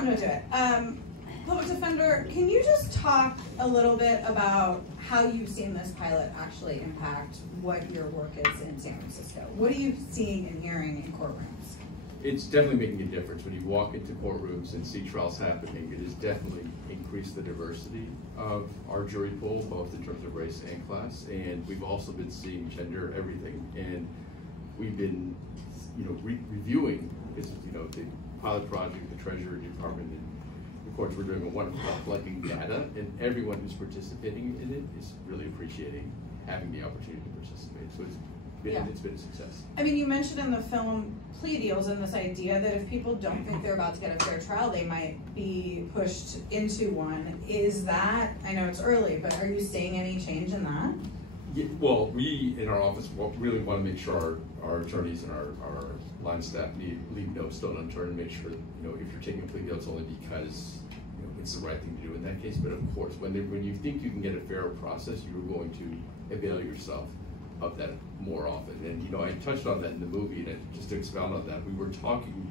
jump into it. Public Defender, can you just talk a little bit about how you've seen this pilot actually impact what your work is in San Francisco? What are you seeing and hearing in courtrooms? It's definitely making a difference. When you walk into courtrooms and see trials happening, it has definitely increased the diversity of our jury pool, both in terms of race and class. And we've also been seeing gender everything. And we've been, reviewing, because, the pilot project, the Treasury Department, and the courts were doing a wonderful job collecting data, and everyone who's participating in it is really appreciating having the opportunity to participate. So it's been a success. I mean, you mentioned in the film plea deals and this idea that if people don't think they're about to get a fair trial, they might be pushed into one. Is that, I know it's early, but are you seeing any change in that? Yeah, well, we in our office really want to make sure our attorneys and our line staff leave no stone unturned, make sure, if you're taking a plea deal, it's only because it's the right thing to do in that case. But of course, when you think you can get a fair process, you're going to avail yourself of that more often. And I touched on that in the movie, and just to expound on that, we were talking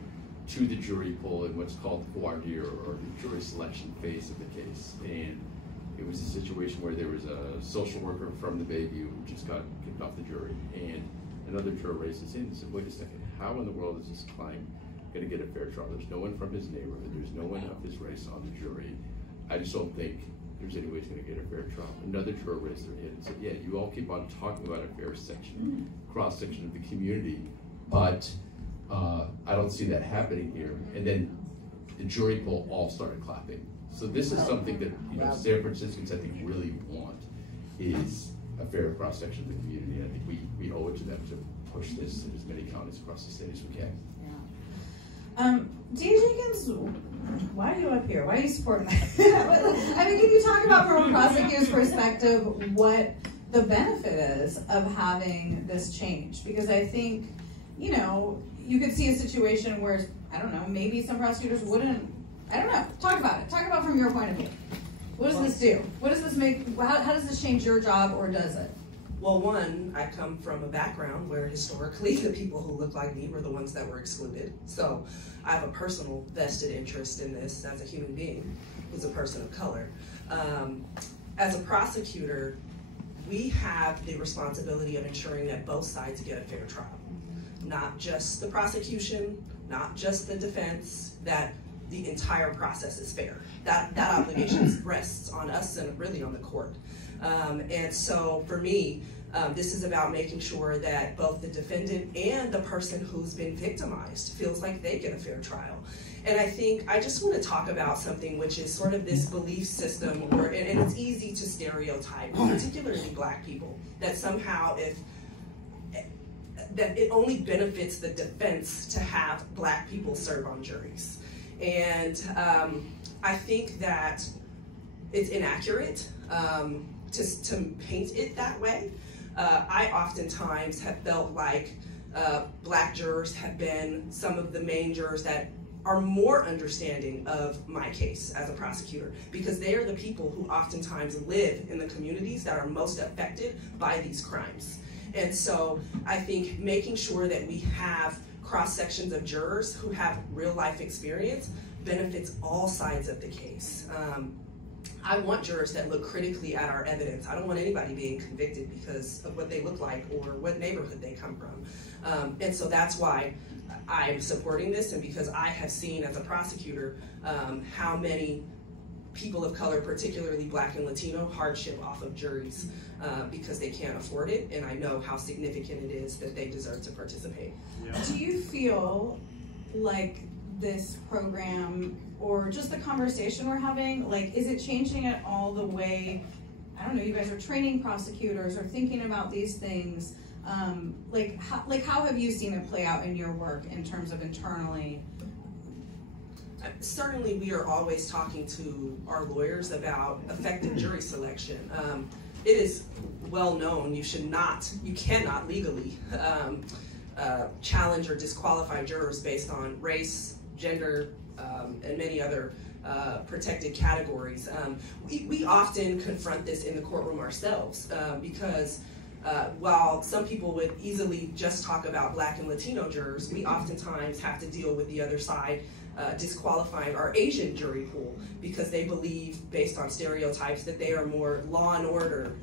to the jury pool in what's called the voir dire, or the jury selection phase of the case. And it was a situation where there was a social worker from the Bayview who just got kicked off the jury, and another juror raised his hand and said, wait a second, how in the world is this client going to get a fair trial? There's no one from his neighborhood, there's no one of his race on the jury. I just don't think there's any way he's going to get a fair trial. Another juror raised their hand and said, yeah, you all keep on talking about a fair section, cross-section of the community, but I don't see that happening here. And then the jury pool all started clapping. So this is something that San Franciscans, I think, really want, is a fair cross-section of the community. And I think we owe it to them to push this in as many counties across the state as we can. Dean Jenkins, why are you up here? Why are you supporting that? I mean, can you talk about, from a prosecutor's perspective, what the benefit is of having this change? Because I think, you could see a situation where, I don't know, maybe some prosecutors wouldn't, I don't know, talk about it. Talk about from your point of view. What does this do? What does this make, how does this change your job, or does it? Well, one, I come from a background where historically the people who look like me were the ones that were excluded. So I have a personal vested interest in this as a human being who's a person of color. As a prosecutor, we have the responsibility of ensuring that both sides get a fair trial. Not just the prosecution, not just the defense, that the entire process is fair. That obligation rests on us and really on the court. And so for me, this is about making sure that both the defendant and the person who's been victimized feels like they get a fair trial. And I think I just want to talk about something which is sort of this belief system, and it's easy to stereotype, particularly Black people, that somehow that it only benefits the defense to have Black people serve on juries. And I think that it's inaccurate to paint it that way. I oftentimes have felt like Black jurors have been some of the main jurors that are more understanding of my case as a prosecutor, because they are the people who oftentimes live in the communities that are most affected by these crimes. And so I think making sure that we have cross sections of jurors who have real life experience benefits all sides of the case. I want jurors that look critically at our evidence. I don't want anybody being convicted because of what they look like or what neighborhood they come from. And so that's why I'm supporting this, and because I have seen as a prosecutor how many people of color, particularly Black and Latino, hardship off of juries because they can't afford it, and I know how significant it is that they deserve to participate. Yeah. Do you feel like this program, or just the conversation we're having, like, is it changing at all the way, I don't know, you guys are training prosecutors or thinking about these things? How have you seen it play out in your work in terms of internally? Certainly, we are always talking to our lawyers about effective jury selection. It is well known you cannot legally challenge or disqualify jurors based on race, gender, and many other protected categories. We often confront this in the courtroom ourselves because while some people would easily just talk about Black and Latino jurors, we oftentimes have to deal with the other side disqualifying our Asian jury pool because they believe, based on stereotypes, that they are more law and order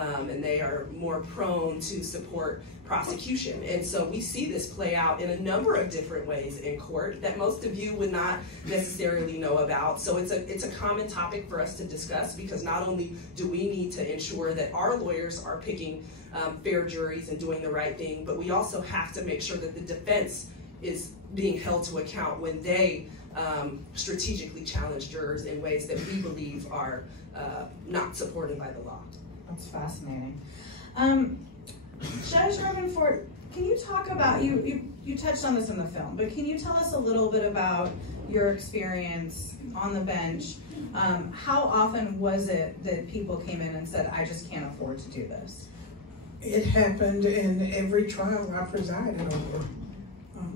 and they are more prone to support prosecution. And so we see this play out in a number of different ways in court that most of you would not necessarily know about. So it's a common topic for us to discuss, because not only do we need to ensure that our lawyers are picking fair juries and doing the right thing, but we also have to make sure that the defense is being held to account when they strategically challenge jurors in ways that we believe are not supported by the law. That's fascinating. Judge Harbin-Forte, can you talk about, you touched on this in the film, but can you tell us a little bit about your experience on the bench? How often was it that people came in and said, I just can't afford to do this? It happened in every trial I presided over.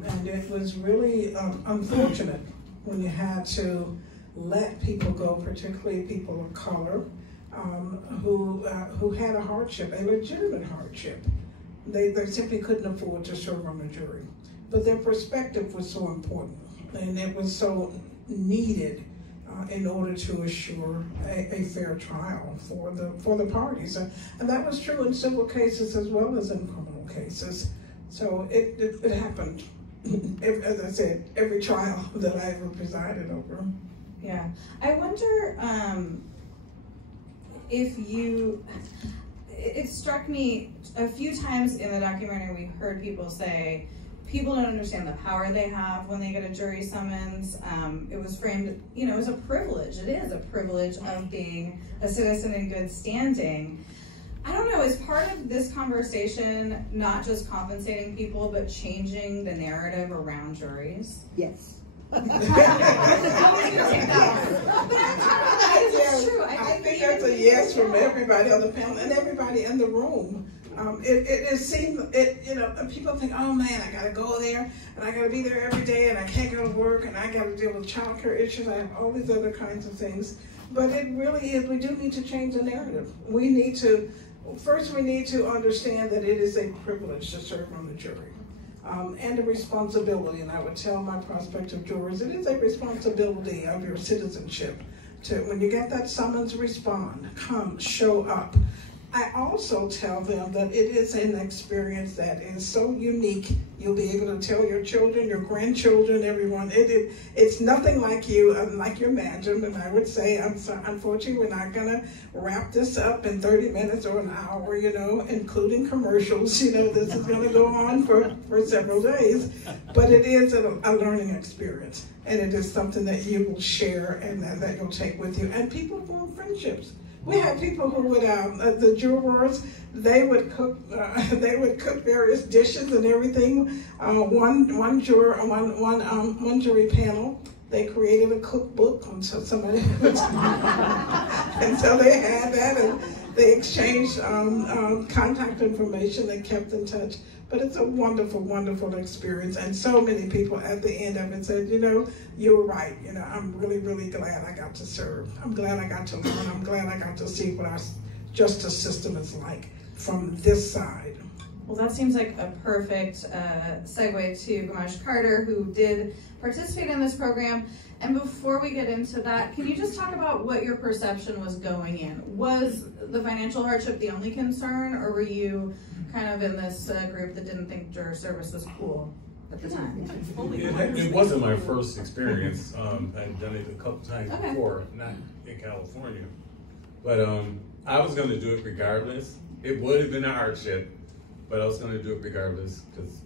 And it was really unfortunate when you had to let people go, particularly people of color, who had a hardship, a legitimate hardship. They simply couldn't afford to serve on the jury. But their perspective was so important, and it was so needed in order to assure a fair trial for the parties. And that was true in civil cases as well as in criminal cases. So it happened, as I said, every trial that I ever presided over. Yeah. I wonder if it struck me a few times in the documentary, we heard people say, people don't understand the power they have when they get a jury summons. It was framed, as a privilege. It is a privilege of being a citizen in good standing. I don't know, is part of this conversation not just compensating people, but changing the narrative around juries? Yes. I was going to take that one. But it's true. I think that's a yes from everybody on the panel and everybody in the room. It seems, people think, oh man, I gotta go there and I gotta be there every day and I can't go to work and I gotta deal with childcare issues. I have all these other kinds of things. But it really is, we do need to change the narrative. First we need to understand that it is a privilege to serve on the jury. And a responsibility, and I would tell my prospective jurors, it is a responsibility of your citizenship to, when you get that summons, respond, come, show up. I also tell them that it is an experience that is so unique. You'll be able to tell your children, your grandchildren, everyone. It's nothing like you imagined. And I would say, unfortunately, we're not going to wrap this up in 30 minutes or an hour, including commercials. This is going to go on for several days. But it is a learning experience. And it is something that you will share and that you'll take with you. And people form friendships. We had people who would, the jurors, they would cook various dishes and everything. One jury panel, they created a cookbook, and so somebody would, and so they had that, and they exchanged contact information. They kept in touch. But it's a wonderful, wonderful experience. And so many people at the end of it said, you were right. I'm really, really glad I got to serve. I'm glad I got to learn. I'm glad I got to see what our justice system is like from this side. Well, that seems like a perfect segue to Gamage Carter, who did participate in this program. And before we get into that, can you just talk about what your perception was going in? Was the financial hardship the only concern, or were you kind of in this group that didn't think juror service was cool at the time? It wasn't my first experience. I'd done it a couple times before, not in California. But I was going to do it regardless. It would have been a hardship, but I was going to do it regardless because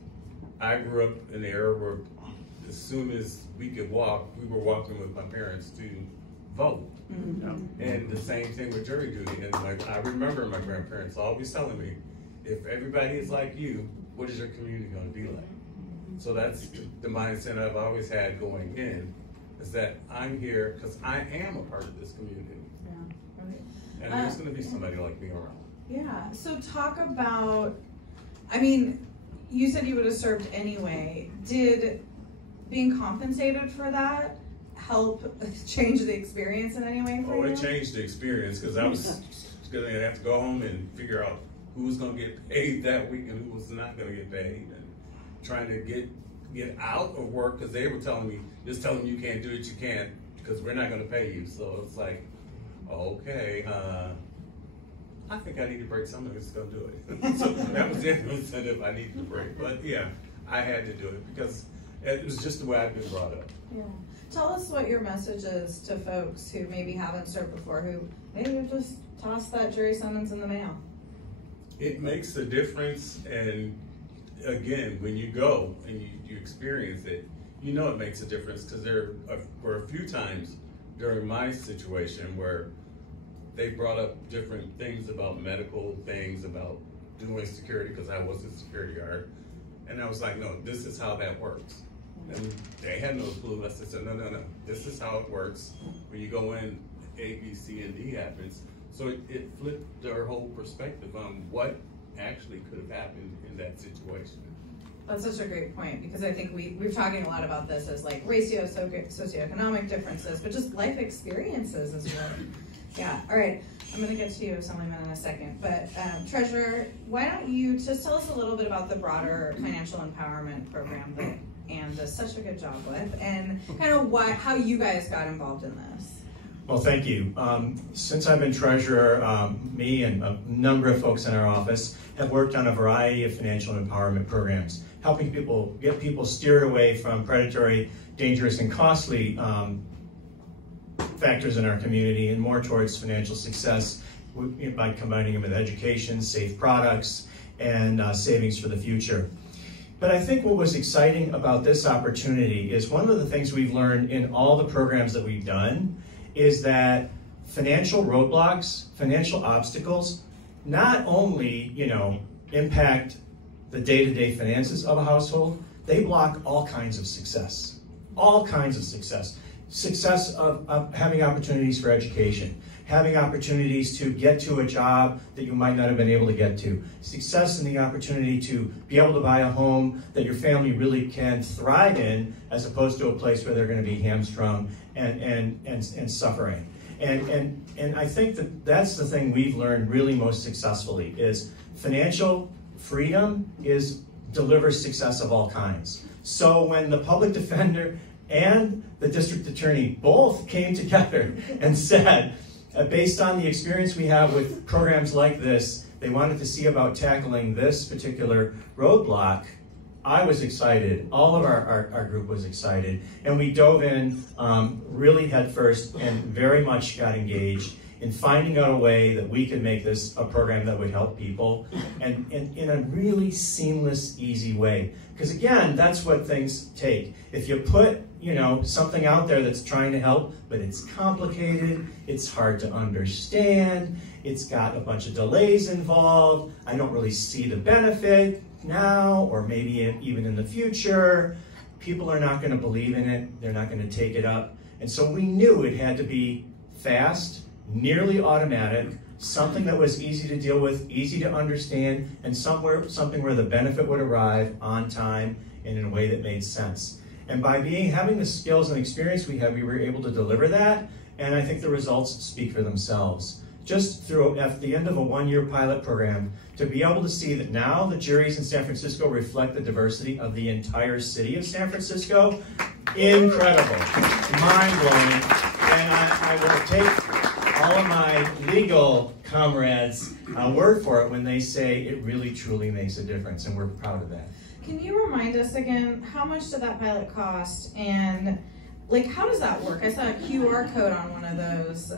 I grew up in the era where as soon as we could walk, we were walking with my parents to vote. Mm-hmm. And the same thing with jury duty. And I remember my grandparents always telling me, if everybody is like you, what is your community going to be like? So that's the mindset I've always had going in, is that I'm here because I am a part of this community. Yeah, right. And there's going to be somebody like me around. Yeah, so talk about, you said you would have served anyway. Did being compensated for that help change the experience in any way for you? Oh, it changed the experience because I was going to have to go home and figure out who was going to get paid that week and who was not going to get paid, and trying to get get out of work because they were telling me, just tell them you can't do it, you can't, because we're not going to pay you. So it's like, okay, I think I need to break. Somebody's going to do it. So that was the incentive I needed to break. But yeah, I had to do it because it was just the way I've been brought up. Yeah. Tell us what your message is to folks who maybe haven't served before, who maybe have just tossed that jury summons in the mail. It makes a difference, and again, when you go and you experience it, you know it makes a difference, because there were a few times during my situation where they brought up different things about medical things, about doing security, because I was a security guard, and I was like, no, this is how that works. And they had no clue. I said, no, this is how it works. When you go in, A, B, C, and D happens. So it flipped their whole perspective on what actually could have happened in that situation. That's such a great point, because I think we're talking a lot about this as like ratio, socioeconomic differences, but just life experiences as well. Yeah, all right. I'm going to get to you, Assemblymember, in a second. But Treasurer, why don't you just tell us a little bit about the broader financial empowerment program that Anne does such a good job with, and kind of how you guys got involved in this. Well, thank you. Since I've been treasurer, me and a number of folks in our office have worked on a variety of financial empowerment programs, helping get people steered away from predatory, dangerous, and costly factors in our community and more towards financial success by combining them with education, safe products, and savings for the future. But I think what was exciting about this opportunity is one of the things we've learned in all the programs that we've done is that financial roadblocks, financial obstacles, not only, impact the day-to-day finances of a household, they block all kinds of success. All kinds of success. Success of having opportunities for education, having opportunities to get to a job that you might not have been able to get to, success in the opportunity to be able to buy a home that your family really can thrive in, as opposed to a place where they're going to be hamstrung and suffering. And I think that's the thing we've learned really most successfully is financial freedom delivers success of all kinds. So when the public defender and the district attorney both came together and said, based on the experience we have with programs like this, they wanted to see about tackling this particular roadblock, I was excited. All of our group was excited. And we dove in really headfirst and very much got engaged in finding out a way that we could make this a program that would help people and in a really seamless, easy way. Because again, that's what things take. If you put something out there that's trying to help, but it's complicated, it's hard to understand, it's got a bunch of delays involved, I don't really see the benefit now, or maybe even in the future, people are not going to believe in it, they're not going to take it up. And so we knew it had to be fast, nearly automatic, something that was easy to deal with, easy to understand, and something where the benefit would arrive on time and in a way that made sense. And by having the skills and experience we had, we were able to deliver that, and I think the results speak for themselves. Just at the end of a one-year pilot program, to be able to see that now the juries in San Francisco reflect the diversity of the entire city of San Francisco, incredible, mind-blowing, and I will take all of my legal comrades' word for it when they say it really, truly makes a difference, and we're proud of that. Can you remind us again, how much did that pilot cost, and how does that work? I saw a QR code on one of those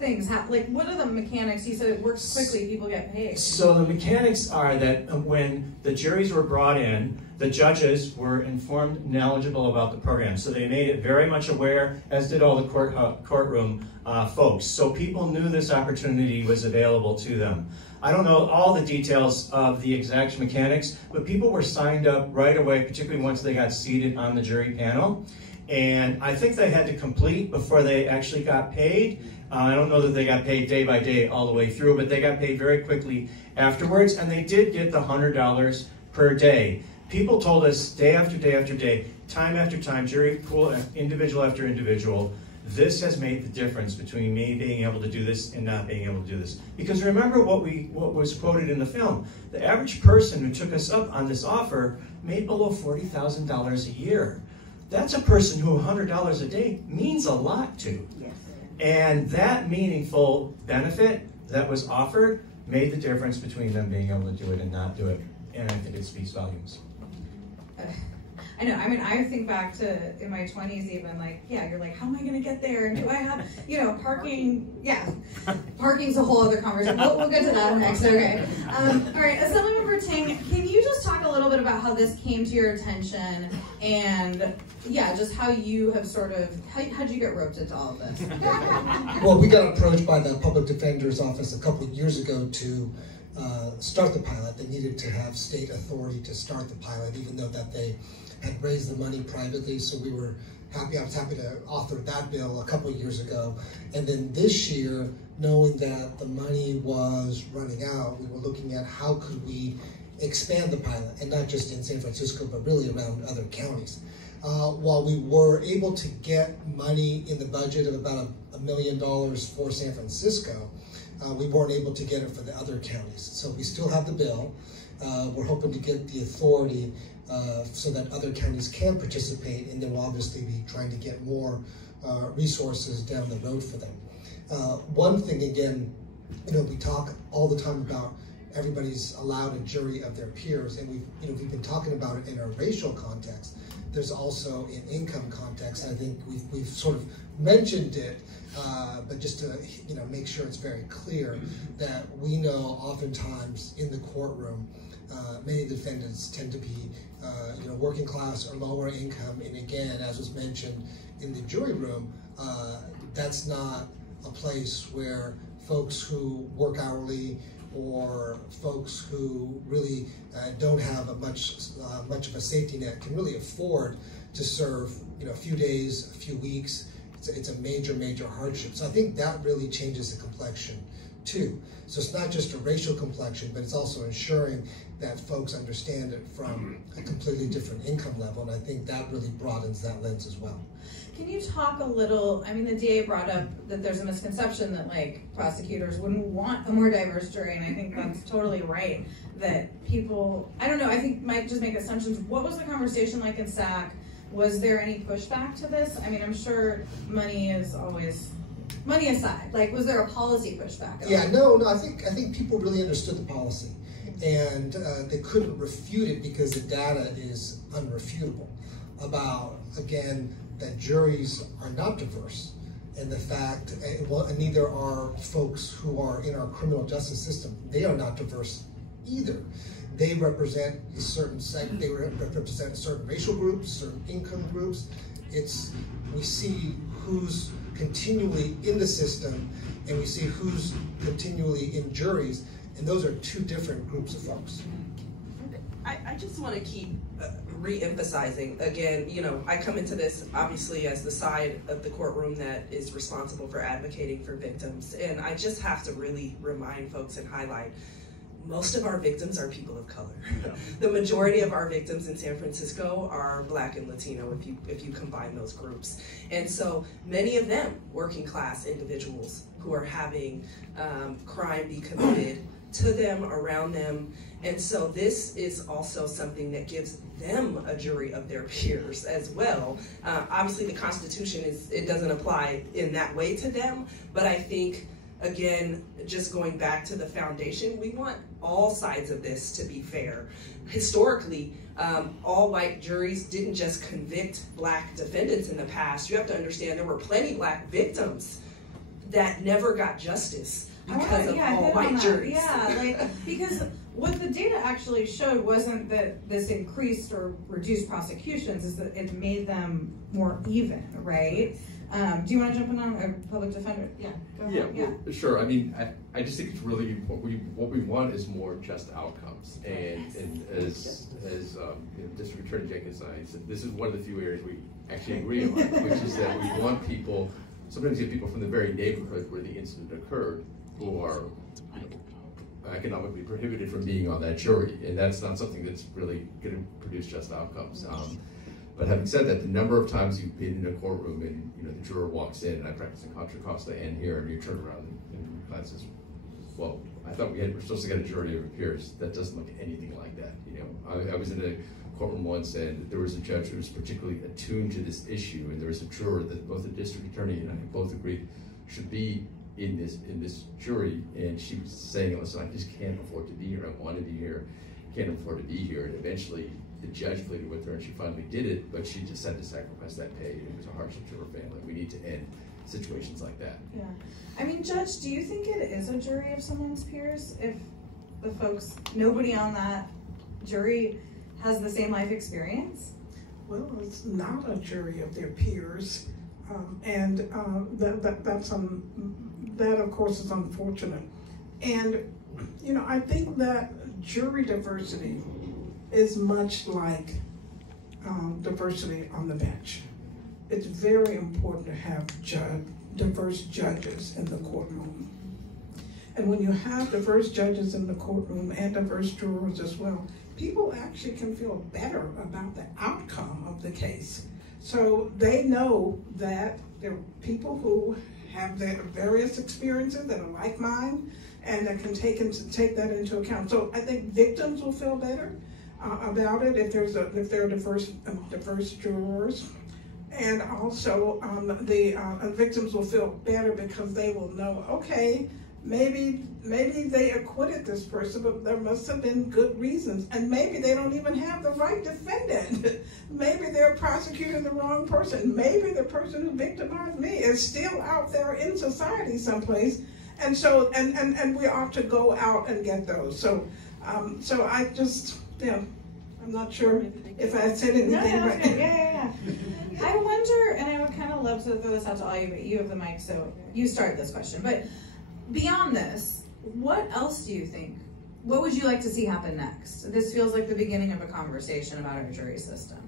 things. What are the mechanics? You said it works quickly, people get paid. So the mechanics are that when the juries were brought in, the judges were informed and knowledgeable about the program. So they made it very much aware, as did all the courtroom folks. So people knew this opportunity was available to them. I don't know all the details of the exact mechanics, but people were signed up right away, particularly once they got seated on the jury panel. And I think they had to complete before they actually got paid. I don't know that they got paid day by day all the way through, but they got paid very quickly afterwards, and they did get the $100 per day. People told us day after day after day, time after time, jury pool, individual after individual, this has made the difference between me being able to do this and not being able to do this. Because remember what was quoted in the film. The average person who took us up on this offer made below $40,000 a year. That's a person who $100 a day means a lot to. Yes. And that meaningful benefit that was offered made the difference between them being able to do it and not do it. And I think it speaks volumes. I know, I mean, I think back to in my 20s even, like, yeah, you're like, how am I gonna get there? And do I have, you know, parking? Yeah, parking's a whole other conversation. We'll get to that next, okay. All right, Assemblymember Ting, can you just talk a little bit about how this came to your attention and, yeah, just how you have sort of, how'd you get roped into all of this? Well, we got approached by the Public Defender's Office a couple of years ago to start the pilot. They needed to have state authority to start the pilot, even though that they had raised the money privately, so we were happy. I was happy to author that bill a couple of years ago. And then this year, knowing that the money was running out, we were looking at how could we expand the pilot, and not just in San Francisco, but really around other counties. While we were able to get money in the budget of about $1 million for San Francisco, we weren't able to get it for the other counties. So we still have the bill. We're hoping to get the authority so that other counties can participate, and then we'll obviously be trying to get more resources down the road for them. One thing, again, you know, we talk all the time about everybody's allowed a jury of their peers, and we've been talking about it in a racial context. There's also an income context. I think we've sort of mentioned it, but just to make sure it's very clear that we know oftentimes in the courtroom, many defendants tend to be working class or lower income, and again, as was mentioned in the jury room, that's not a place where folks who work hourly or folks who really don't have much of a safety net can really afford to serve a few days, a few weeks. It's a major hardship. So I think that really changes the complexion too. So it's not just a racial complexion, but it's also ensuring that folks understand it from a completely different income level, and I think that really broadens that lens as well. Can you talk a little, I mean, the DA brought up that there's a misconception that, like, prosecutors wouldn't want a more diverse jury, and I think that's totally right, that people, I don't know, I think might just make assumptions. What was the conversation like in SAC? Was there any pushback to this? I mean, I'm sure money is always, money aside, like, was there a policy pushback? Yeah, no, I think people really understood the policy, and they couldn't refute it because the data is unrefutable about, again, that juries are not diverse, and the fact, and neither are folks who are in our criminal justice system. They are not diverse either. They represent a certain segment, they represent certain racial groups, certain income groups. We see who's continually in the system, and we see who's continually in juries, and those are two different groups of folks. I just want to keep re-emphasizing, again, I come into this obviously as the side of the courtroom that is responsible for advocating for victims, and I just have to really remind folks and highlight, most of our victims are people of color. Yeah. The majority of our victims in San Francisco are Black and Latino if you combine those groups. And so many of them, working class individuals who are having crime be committed to them, around them. And so this is also something that gives them a jury of their peers as well. Obviously the Constitution, it doesn't apply in that way to them, but I think, again, just going back to the foundation, we want all sides of this to be fair. Historically, all white juries didn't just convict Black defendants in the past. You have to understand there were plenty Black victims that never got justice because of all white juries. Yeah, because what the data actually showed wasn't that this increased or reduced prosecutions, is that it made them more even, right? Do you want to jump in on a public defender? Yeah, go ahead. Yeah, well, sure. I mean, I just think it's really what we want is more just outcomes. And as District Attorney Jenkins and I said, this is one of the few areas we actually agree on, which is that we want people. Sometimes you have people from the very neighborhood where the incident occurred who are economically prohibited from being on that jury, and that's not something that's really going to produce just outcomes. But having said that, the number of times you've been in a courtroom and the juror walks in, and I practice in Contra Costa and here, and you turn around and the class says, "Well, I thought we're supposed to get a jury of peers. That doesn't look anything like that." I was in a courtroom once, and there was a judge who was particularly attuned to this issue, and there was a juror that both the district attorney and I both agreed should be in this jury, and she was saying, "Listen, I just can't afford to be here. I want to be here, can't afford to be here." And eventually, the judge pleaded with her, and she finally did it, but she just had to sacrifice that pay. It was a hardship to her family. We need to end situations like that. Yeah. I mean, Judge, do you think it is a jury of someone's peers if the folks, nobody on that jury has the same life experience? Well, it's not a jury of their peers, that of course is unfortunate. And I think that jury diversity is much like diversity on the bench. It's very important to have diverse judges in the courtroom. And when you have diverse judges in the courtroom and diverse jurors as well, people actually can feel better about the outcome of the case. So they know that there are people who have their various experiences that are like mine and that can take that into account. So I think victims will feel better about it if there are diverse jurors. And also the victims will feel better because they will know, okay, maybe they acquitted this person, but there must have been good reasons. And maybe they don't even have the right defendant. Maybe they're prosecuting the wrong person. Maybe the person who victimized me is still out there in society someplace. And so, and we ought to go out and get those. So I just, I'm not sure if I said anything. No, yeah. I wonder, and I would kind of love to throw this out to all you, but you have the mic, so you start this question. But beyond this, what else do you think? What would you like to see happen next? This feels like the beginning of a conversation about our jury system.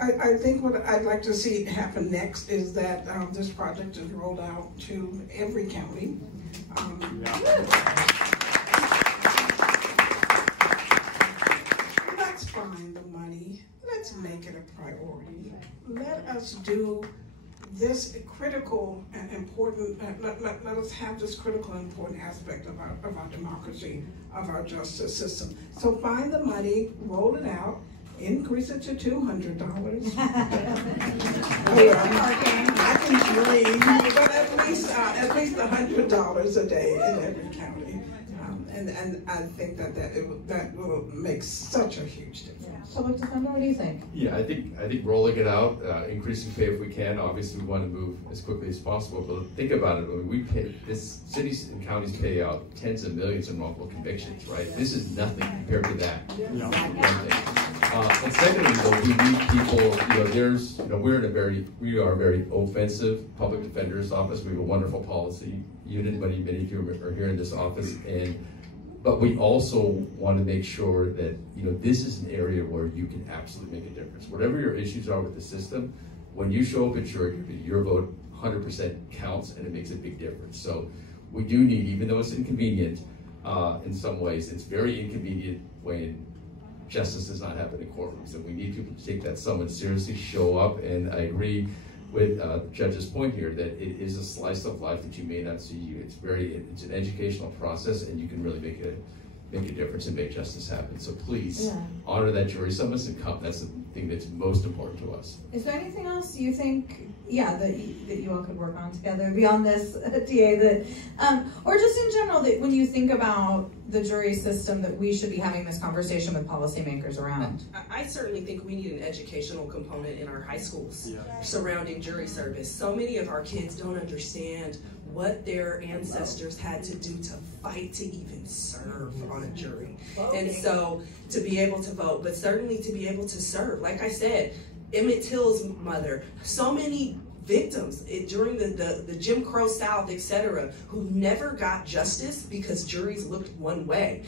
I think what I'd like to see happen next is that this project is rolled out to every county. Let's find the money. Let's make it a priority. Let us do this critical and important, let us have this critical and important aspect of our democracy, of our justice system. So find the money, roll it out, increase it to $200. I can dream, but at least $100 a day in every county. And I think that will make such a huge difference. Public defender, what do you think? Yeah, I think rolling it out, increasing pay if we can. Obviously, we want to move as quickly as possible. But think about it. I mean, cities and counties pay out tens of millions in wrongful convictions, right? This is nothing compared to that. And secondly, though, we need people. We are a very offensive public defender's office. We have a wonderful policy unit. Many of you are here in this office, but we also want to make sure that this is an area where you can absolutely make a difference. Whatever your issues are with the system, when you show up at jury, your vote 100% counts, and it makes a big difference. So we do need, even though it's inconvenient, in some ways, it's very inconvenient when justice does not happen in courtrooms, and we need people to take that somewhat seriously, show up, and I agree with the judge's point here that it is a slice of life that you may not see. It's an educational process, and you can really make a difference and make justice happen. So please honor that jury summons and come. That's the thing that's most important to us. Is there anything else you think, that you all could work on together beyond this, DA, or just in general, that when you think about the jury system, that we should be having this conversation with policymakers around? I certainly think we need an educational component in our high schools surrounding jury service. So many of our kids don't understand what their ancestors had to do to fight to even serve on a jury. And so to be able to vote, but certainly to be able to serve. Like I said, Emmett Till's mother, so many victims during the Jim Crow South, etc., who never got justice because juries looked one way,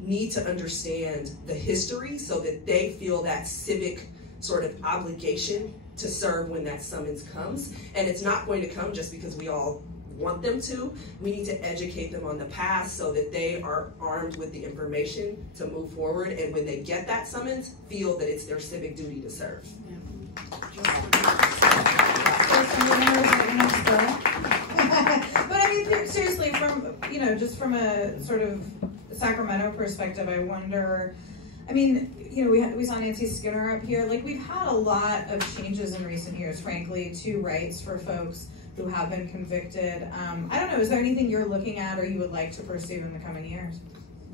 need to understand the history so that they feel that civic sort of obligation to serve when that summons comes. And it's not going to come just because we all want them to. We need to educate them on the past so that they are armed with the information to move forward, and when they get that summons, feel that it's their civic duty to serve. But I mean, seriously, from, you know, just from a sort of Sacramento perspective, I wonder, I mean, you know, we saw Nancy Skinner up here. Like, we've had a lot of changes in recent years, frankly, to rights for folks who have been convicted. I don't know, is there anything you're looking at or you would like to pursue in the coming years?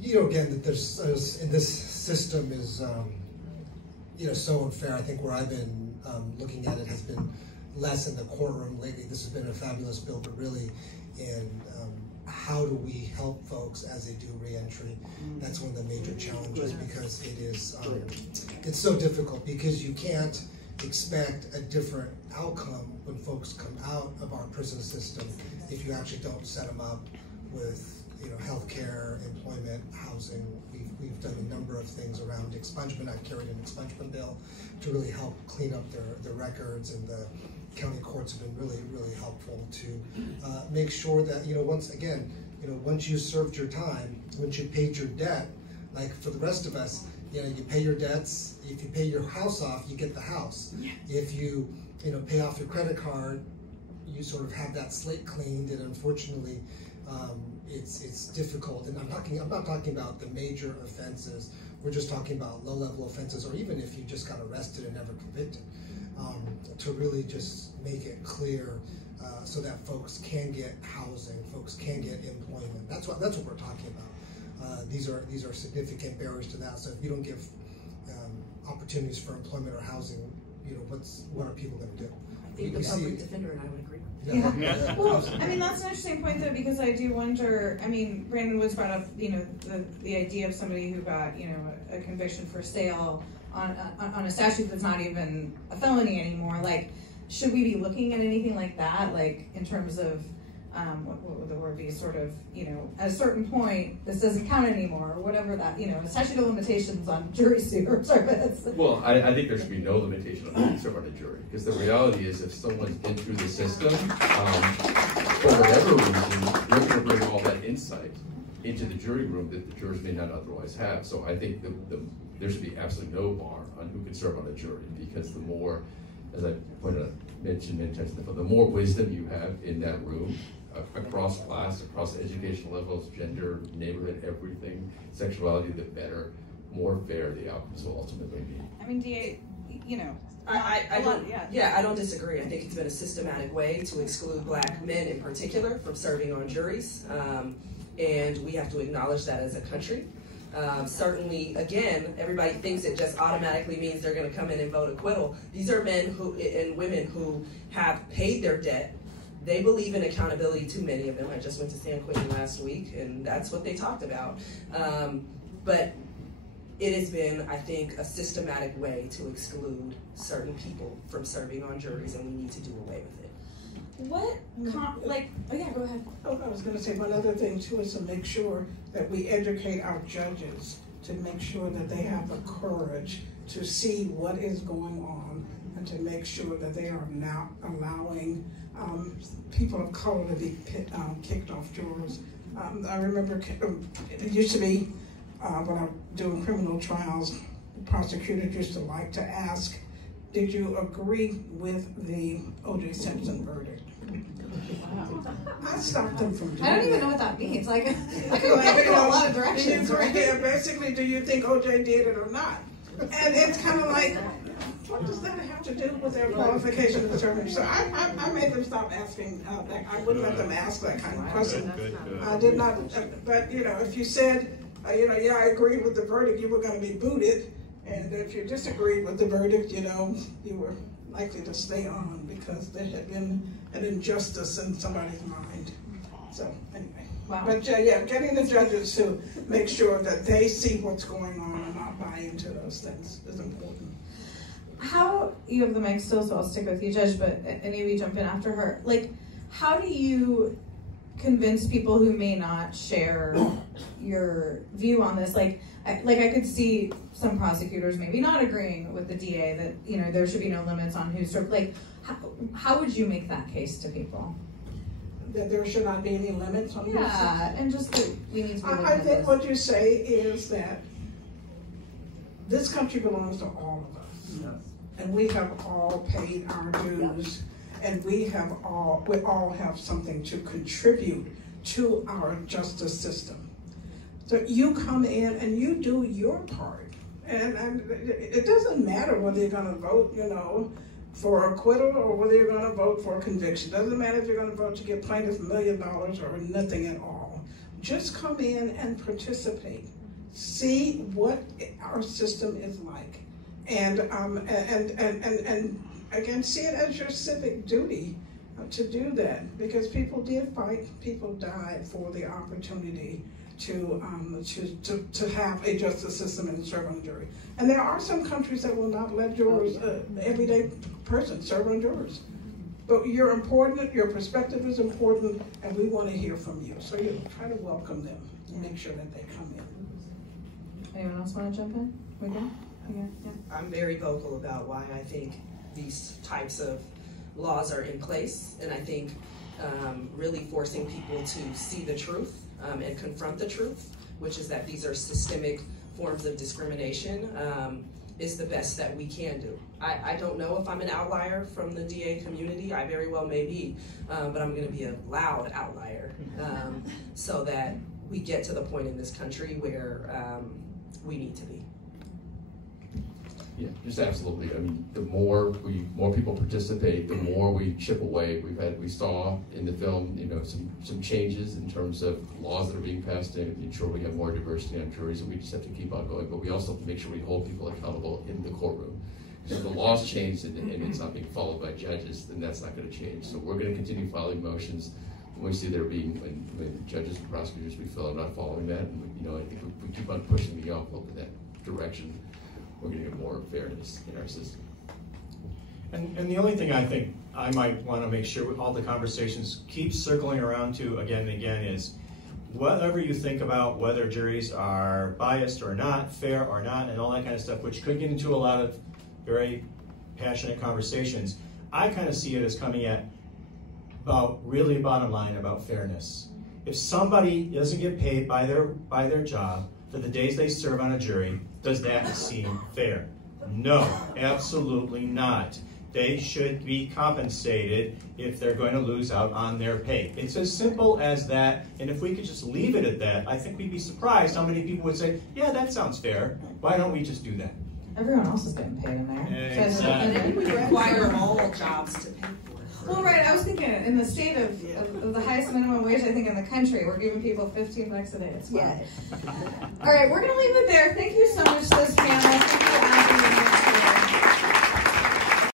You know, again, that there's in this system is, you know, so unfair. I think where I've been looking at it has been less in the courtroom lately. This has been a fabulous bill, but really in how do we help folks as they do reentry? That's one of the major challenges, because it is, it's so difficult, because you can't expect a different outcome when folks come out of our prison system if you actually don't set them up with, you know, healthcare, employment, housing. We've done a number of things around expungement. I've carried an expungement bill to really help clean up their records, and the county courts have been really, really helpful to make sure that, you know, once again, you know, once you served your time, once you paid your debt, like for the rest of us, you know, you pay your debts. If you pay your house off, you get the house. Yeah. If you know, pay off your credit card, you sort of have that slate cleaned. And unfortunately, it's difficult. And I'm not talking about the major offenses. We're just talking about low-level offenses, or even if you just got arrested and never convicted, to really just make it clear so that folks can get housing, folks can get employment. That's what we're talking about. These are significant barriers to that. So if you don't give opportunities for employment or housing, you know, what are people going to do? I think the public defender and I would agree. Yeah. Well, I mean, that's an interesting point, though, because I do wonder, I mean, Brandon Woods brought up, you know, the idea of somebody who got, you know, a conviction for sale on a statute that's not even a felony anymore. Like, should we be looking at anything like that, like, in terms of, what would the word be, sort of, you know, at a certain point, this doesn't count anymore, or whatever that, you know, statute of limitations on jury service. Well, I think there should be no limitation on who can serve on a jury, because the reality is, if someone's been through the system, for whatever reason, they're going to bring all that insight into the jury room that the jurors may not otherwise have. So I think there should be absolutely no bar on who can serve on a jury, because the more, as I mentioned many times, the more wisdom you have in that room, across class, across educational levels, gender, neighborhood, everything, sexuality, the better, more fair the outcomes will ultimately be. I mean, DA, you know, I don't disagree. I think it's been a systematic way to exclude Black men in particular from serving on juries, and we have to acknowledge that as a country. Certainly, again, everybody thinks it just automatically means they're going to come in and vote acquittal. These are men and women who have paid their debt. They believe in accountability, too many of them. I just went to San Quentin last week, and that's what they talked about. But it has been, I think, a systematic way to exclude certain people from serving on juries, and we need to do away with it. Oh yeah, go ahead. Oh, I was going to say one other thing too, is to make sure that we educate our judges, to make sure that they have the courage to see what is going on, and to make sure that they are not allowing people of color to be kicked off jurors. I remember it used to be when I was doing criminal trials, the prosecutors used to like to ask, did you agree with the O.J. Simpson verdict? Wow. I stopped them from doing that. I don't even know what that means. Like, I could go a lot of directions, right? Basically, do you think O.J. did it or not? And it's kind of like, what does that have to do with their qualification of determination? So I made them stop asking that. I wouldn't let them ask that kind of question. I did not, but you know, if you said, you know, yeah, I agreed with the verdict, you were going to be booted. And if you disagreed with the verdict, you know, you were likely to stay on because there had been an injustice in somebody's mind. So anyway, wow. But yeah, getting the judges to make sure that they see what's going on and not buy into those things is important. How, you have the mic still, so I'll stick with you, Judge, but any of you jump in after her. Like, how do you convince people who may not share your view on this? Like I could see some prosecutors maybe not agreeing with the DA that, you know, there should be no limits on who's served. Like, how would you make that case to people? That there should not be any limits on this? Yeah, and just that we need to be I think what you say is that this country belongs to all of us. Yes. and we have all paid our dues, and we all have something to contribute to our justice system. So you come in and you do your part, and it doesn't matter whether you're going to vote, you know, for acquittal or whether you're going to vote for a conviction. Doesn't matter if you're going to vote to give plaintiffs $1 million or nothing at all. Just come in and participate. See what our system is like, and again, see it as your civic duty to do that, because people did fight, people died for the opportunity to have a justice system and serve on a jury. And there are some countries that will not let jurors, everyday person, serve on jurors. But you're important, your perspective is important, and we want to hear from you. So you try to welcome them and make sure that they come in. Anyone else want to jump in? We good? Okay. Yeah. I'm very vocal about why I think these types of laws are in place, and I think really forcing people to see the truth and confront the truth, which is that these are systemic forms of discrimination, is the best that we can do. I don't know if I'm an outlier from the DA community. I very well may be, but I'm going to be a loud outlier so that we get to the point in this country where we need to be. Yeah, just absolutely. I mean, the more people participate, the more we chip away. We saw in the film, you know, some changes in terms of laws that are being passed to ensure we have more diversity on juries, and we just have to keep on going. But we also have to make sure we hold people accountable in the courtroom. So if the laws change and it's not being followed by judges, then that's not going to change. So we're going to continue filing motions when we see there being when judges and prosecutors we feel are not following that. And you know, I think if we keep on pushing the envelope in that direction, we're going to get more fairness in our system. And the only thing I think I might want to make sure all the conversations keep circling around to again and again is whatever you think about whether juries are biased or not, fair or not, and all that kind of stuff, which could get into a lot of very passionate conversations, I kind of see it as coming at about really bottom line about fairness. If somebody doesn't get paid by their job for the days they serve on a jury, does that seem fair? No, absolutely not. They should be compensated if they're going to lose out on their pay. It's as simple as that, and if we could just leave it at that, I think we'd be surprised how many people would say, yeah, that sounds fair. Why don't we just do that? Everyone else is getting paid in there. Exactly. We require all jobs to pay for it. Well, right, I was thinking in the state of the highest minimum wage, I think, in the country, we're giving people $15 a day. It's fine. All right, we're going to leave it there. Thank you so much, this panel. Thank you, Abby.